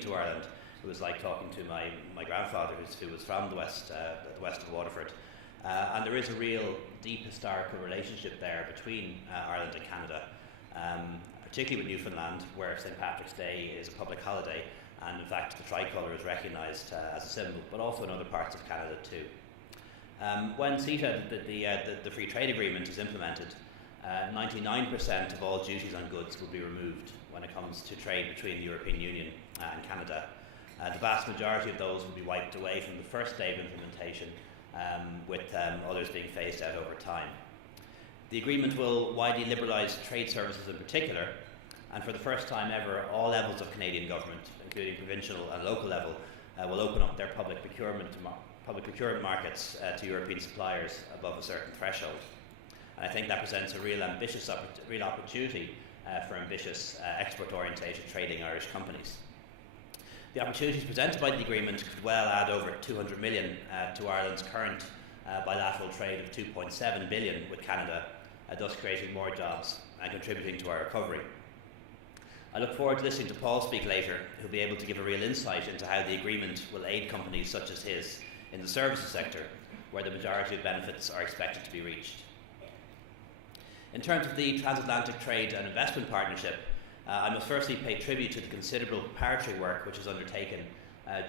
to Ireland, it was like talking to my grandfather, who was from the west of Waterford. And there is a real deep historical relationship there between Ireland and Canada, particularly with Newfoundland, where St. Patrick's Day is a public holiday, and in fact the tricolour is recognised as a symbol, but also in other parts of Canada too. When CETA, the Free Trade Agreement, is implemented, 99% of all duties on goods will be removed when it comes to trade between the European Union and Canada. The vast majority of those will be wiped away from the first day of implementation, with others being phased out over time. The agreement will widely liberalise trade services in particular, and for the first time ever, all levels of Canadian government, including provincial and local level, will open up their public procurement markets to European suppliers above a certain threshold. And I think that presents a real opportunity for ambitious export-orientated trading Irish companies. The opportunities presented by the agreement could well add over 200 million to Ireland's current bilateral trade of 2.7 billion with Canada, thus creating more jobs and contributing to our recovery. I look forward to listening to Paul speak later, who will be able to give a real insight into how the agreement will aid companies such as his in the services sector, where the majority of benefits are expected to be reached. In terms of the Transatlantic Trade and Investment Partnership, I must firstly pay tribute to the considerable preparatory work which was undertaken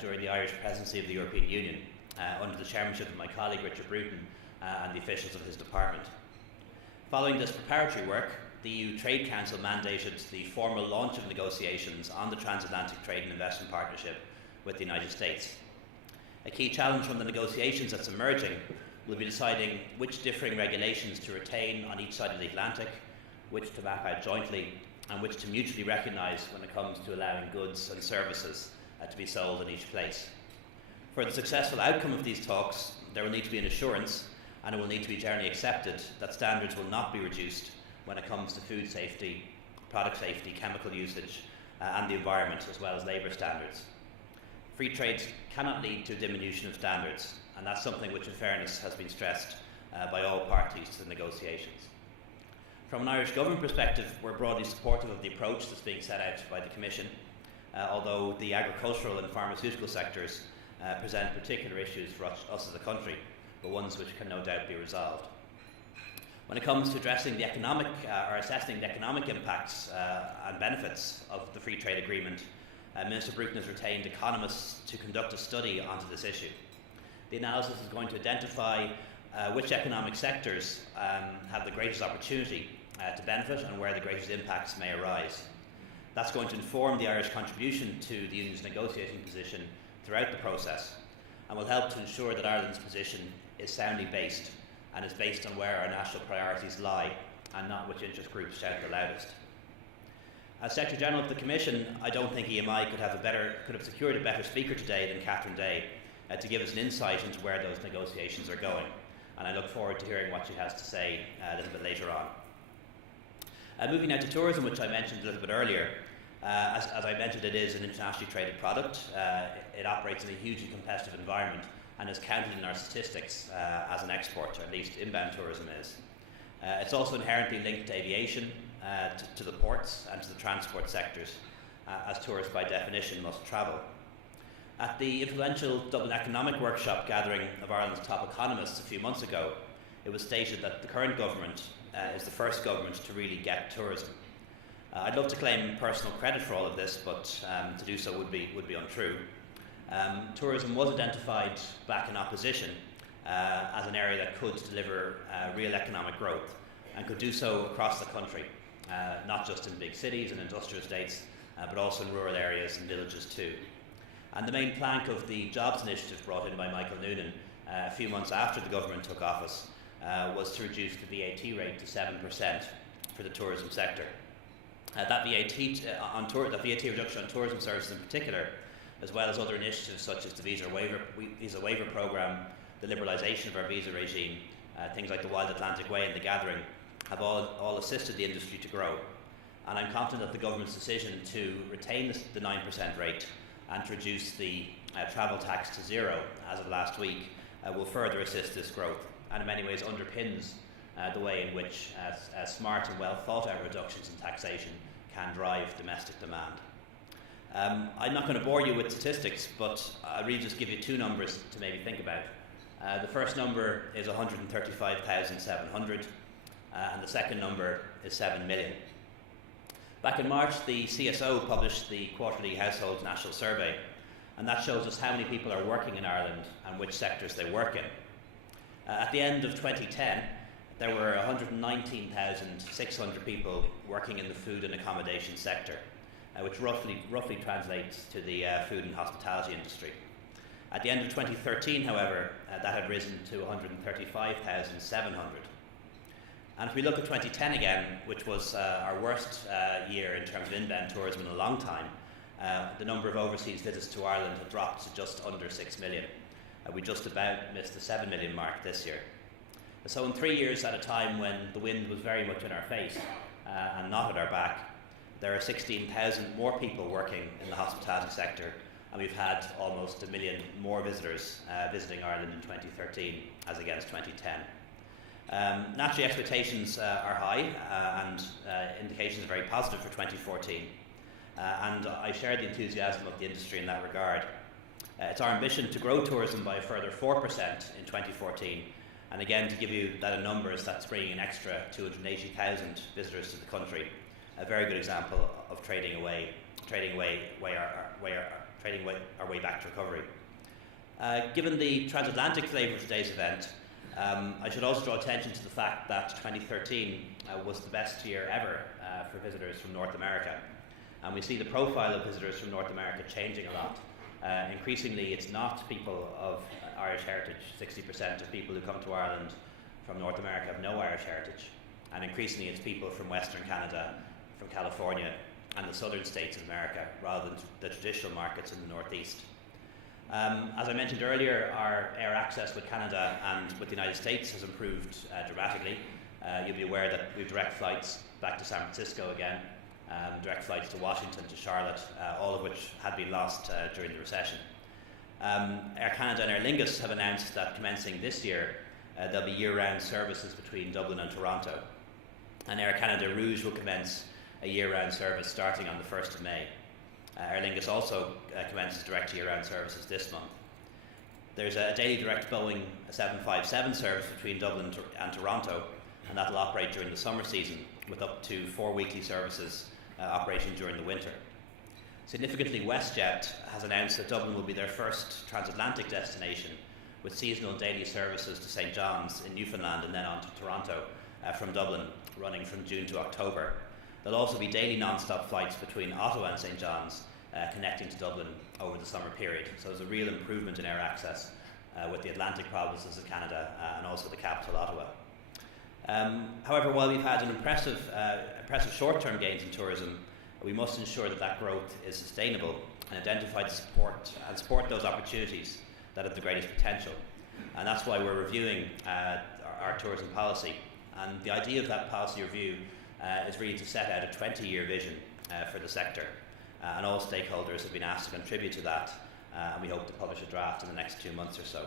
during the Irish presidency of the European Union, under the chairmanship of my colleague Richard Bruton and the officials of his department. Following this preparatory work, the EU Trade Council mandated the formal launch of negotiations on the Transatlantic Trade and Investment Partnership with the United States. A key challenge from the negotiations that's emerging will be deciding which differing regulations to retain on each side of the Atlantic, which to map out jointly, and which to mutually recognise when it comes to allowing goods and services to be sold in each place. For the successful outcome of these talks, there will need to be an assurance, and it will need to be generally accepted, that standards will not be reduced when it comes to food safety, product safety, chemical usage, and the environment, as well as labour standards. Free trade cannot lead to a diminution of standards, and that's something which, in fairness, has been stressed by all parties to the negotiations. From an Irish government perspective, we're broadly supportive of the approach that's being set out by the Commission, although the agricultural and pharmaceutical sectors present particular issues for us as a country, but ones which can no doubt be resolved. When it comes to addressing the economic or assessing the economic impacts and benefits of the Free Trade Agreement, Minister Bruton has retained economists to conduct a study onto this issue. The analysis is going to identify which economic sectors have the greatest opportunity to benefit and where the greatest impacts may arise. That's going to inform the Irish contribution to the Union's negotiating position throughout the process, and will help to ensure that Ireland's position is soundly based and is based on where our national priorities lie and not which interest groups shout the loudest. As Secretary General of the Commission, I don't think EMI could have secured a better speaker today than Catherine Day to give us an insight into where those negotiations are going, and I look forward to hearing what she has to say a little bit later on. Moving now to tourism, which I mentioned a little bit earlier. As I mentioned, it is an internationally traded product. It operates in a hugely competitive environment and is counted in our statistics as an export, or at least inbound tourism is. It's also inherently linked to aviation, to the ports and to the transport sectors, as tourists by definition must travel. At the influential Dublin Economic Workshop gathering of Ireland's top economists a few months ago, it was stated that the current government is the first government to really get tourism. I'd love to claim personal credit for all of this, but to do so would be untrue. Tourism was identified back in opposition as an area that could deliver real economic growth, and could do so across the country, not just in big cities and industrial estates, but also in rural areas and villages too. And the main plank of the Jobs Initiative brought in by Michael Noonan a few months after the government took office was to reduce the VAT rate to 7% for the tourism sector. That VAT reduction on tourism services in particular, as well as other initiatives such as the visa waiver programme, the liberalisation of our visa regime, things like the Wild Atlantic Way and the Gathering, have all assisted the industry to grow. And I'm confident that the government's decision to retain the 9% rate and to reduce the travel tax to zero as of last week will further assist this growth, and in many ways underpins the way in which smart and well thought out reductions in taxation can drive domestic demand. I'm not going to bore you with statistics, but I'll really just give you two numbers to maybe think about. The first number is 135,700, and the second number is 7 million. Back in March, the CSO published the quarterly Household National Survey, and that shows us how many people are working in Ireland and which sectors they work in. At the end of 2010, there were 119,600 people working in the food and accommodation sector, which roughly translates to the food and hospitality industry. At the end of 2013, however, that had risen to 135,700. And if we look at 2010 again, which was our worst year in terms of inbound tourism in a long time, the number of overseas visits to Ireland had dropped to just under 6 million. We just about missed the 7 million mark this year. So in 3 years, at a time when the wind was very much in our face and not at our back, there are 16,000 more people working in the hospitality sector, and we've had almost 1 million more visitors visiting Ireland in 2013 as against 2010. Naturally, expectations are high and indications are very positive for 2014, and I share the enthusiasm of the industry in that regard. It's our ambition to grow tourism by a further 4% in 2014, and again, to give you that in numbers, that's bringing an extra 280,000 visitors to the country. A very good example of trading our way back to recovery. Given the transatlantic flavour of today's event, I should also draw attention to the fact that 2013 was the best year ever for visitors from North America, and we see the profile of visitors from North America changing a lot. Increasingly, it's not people of Irish heritage. 60% of people who come to Ireland from North America have no Irish heritage, and increasingly it's people from Western Canada, from California and the southern states of America, rather than the traditional markets in the Northeast. As I mentioned earlier, our air access with Canada and with the United States has improved dramatically. You'll be aware that we have direct flights back to San Francisco again, direct flights to Washington, to Charlotte, all of which had been lost during the recession. Air Canada and Aer Lingus have announced that commencing this year, there'll be year-round services between Dublin and Toronto. And Air Canada Rouge will commence a year-round service starting on the 1st of May. Aer Lingus also commences direct year-round services this month. There's a daily direct Boeing 757 service between Dublin and Toronto, and that will operate during the summer season with up to 4 weekly services operating during the winter. Significantly, WestJet has announced that Dublin will be their first transatlantic destination, with seasonal daily services to St. John's in Newfoundland and then on to Toronto from Dublin, running from June to October. There'll also be daily non-stop flights between Ottawa and St. John's, connecting to Dublin over the summer period. So there's a real improvement in air access with the Atlantic provinces of Canada and also the capital, Ottawa. However, while we've had an impressive short-term gains in tourism, we must ensure that that growth is sustainable and identify the support those opportunities that have the greatest potential. And that's why we're reviewing our tourism policy. And the idea of that policy review is really to set out a 20-year vision for the sector. And all stakeholders have been asked to contribute to that, and we hope to publish a draft in the next 2 months or so.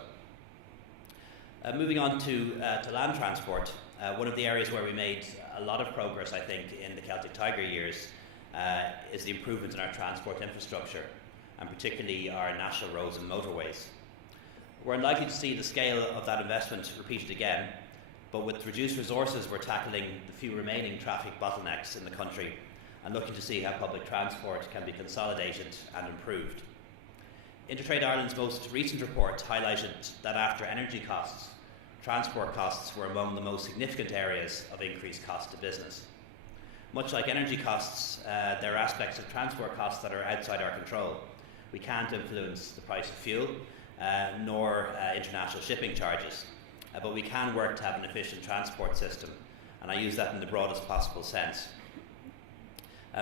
Moving on to land transport, one of the areas where we made a lot of progress, I think, in the Celtic Tiger years is the improvement in our transport infrastructure, and particularly our national roads and motorways. We're unlikely to see the scale of that investment repeated again, but with reduced resources, we're tackling the few remaining traffic bottlenecks in the country and looking to see how public transport can be consolidated and improved. Intertrade Ireland's most recent report highlighted that after energy costs, transport costs were among the most significant areas of increased cost to business. Much like energy costs, there are aspects of transport costs that are outside our control. We can't influence the price of fuel, nor international shipping charges, but we can work to have an efficient transport system, and I use that in the broadest possible sense.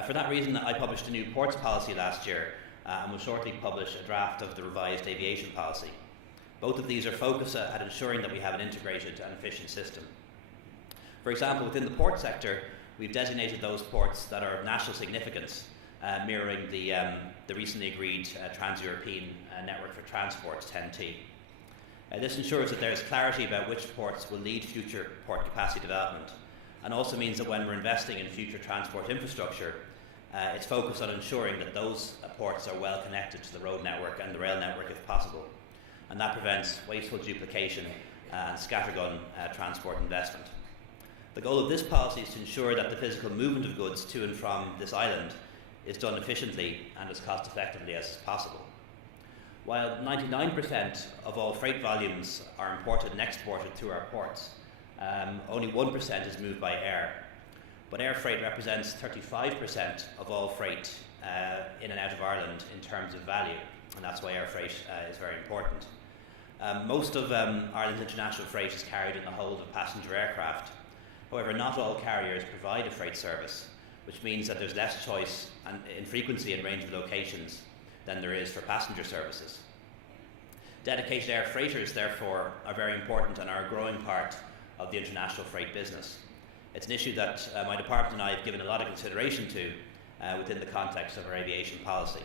For that reason, I published a new ports policy last year, and will shortly publish a draft of the revised aviation policy. Both of these are focused at ensuring that we have an integrated and efficient system. For example, within the port sector, we've designated those ports that are of national significance, mirroring the recently agreed Trans-European Network for Transport, TEN-T. This ensures that there is clarity about which ports will lead future port capacity development, and also means that when we're investing in future transport infrastructure, it's focused on ensuring that those ports are well connected to the road network and the rail network if possible, and that prevents wasteful duplication and scattergun transport investment. The goal of this policy is to ensure that the physical movement of goods to and from this island is done efficiently and as cost effectively as possible. While 99% of all freight volumes are imported and exported through our ports, only 1% is moved by air. But air freight represents 35% of all freight in and out of Ireland in terms of value, and that's why air freight is very important. Most of Ireland's international freight is carried in the hold of passenger aircraft. However, not all carriers provide a freight service, which means that there's less choice and in frequency and range of locations than there is for passenger services. Dedicated air freighters, therefore, are very important and are a growing part of the international freight business. It's an issue that my department and I have given a lot of consideration to within the context of our aviation policy.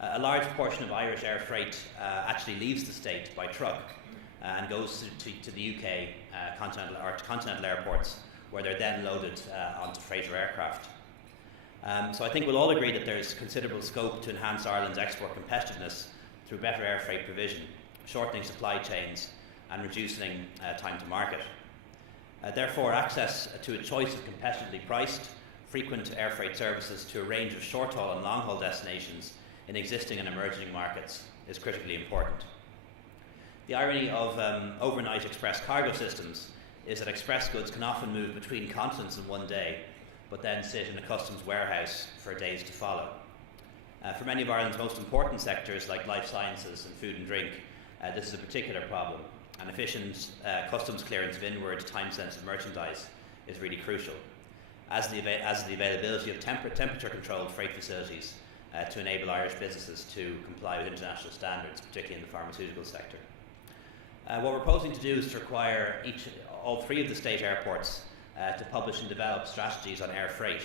A large portion of Irish air freight actually leaves the state by truck and goes to the UK continental airports, where they're then loaded onto freighter aircraft. So I think we'll all agree that there's considerable scope to enhance Ireland's export competitiveness through better air freight provision, shortening supply chains and reducing time to market. Therefore, access to a choice of competitively priced, frequent air freight services to a range of short-haul and long-haul destinations in existing and emerging markets is critically important. The irony of overnight express cargo systems is that express goods can often move between continents in one day, but then sit in a customs warehouse for days to follow. For many of Ireland's most important sectors, like life sciences and food and drink, this is a particular problem, and efficient customs clearance of inward, time-sensitive merchandise is really crucial, as the availability of temperature-controlled freight facilities to enable Irish businesses to comply with international standards, particularly in the pharmaceutical sector. What we're proposing to do is to require all three of the state airports to publish and develop strategies on air freight,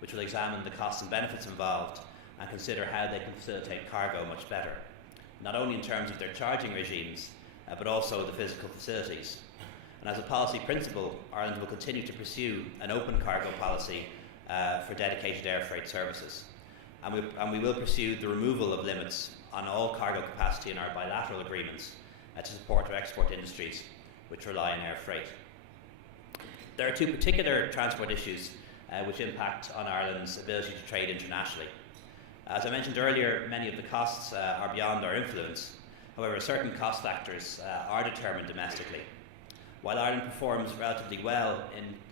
which will examine the costs and benefits involved and consider how they can facilitate cargo much better, not only in terms of their charging regimes, but also the physical facilities. And as a policy principle, Ireland will continue to pursue an open cargo policy for dedicated air freight services. And we will pursue the removal of limits on all cargo capacity in our bilateral agreements to support our export industries, which rely on air freight. There are two particular transport issues which impact on Ireland's ability to trade internationally. As I mentioned earlier, many of the costs are beyond our influence. However, certain cost factors are determined domestically. While Ireland performs relatively well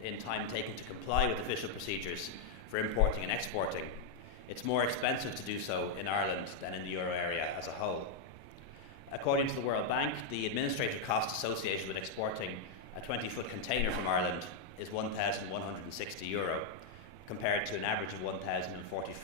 in time taken to comply with official procedures for importing and exporting, it's more expensive to do so in Ireland than in the euro area as a whole. According to the World Bank, the administrative cost associated with exporting a 20-foot container from Ireland is €1,160, compared to an average of €1,044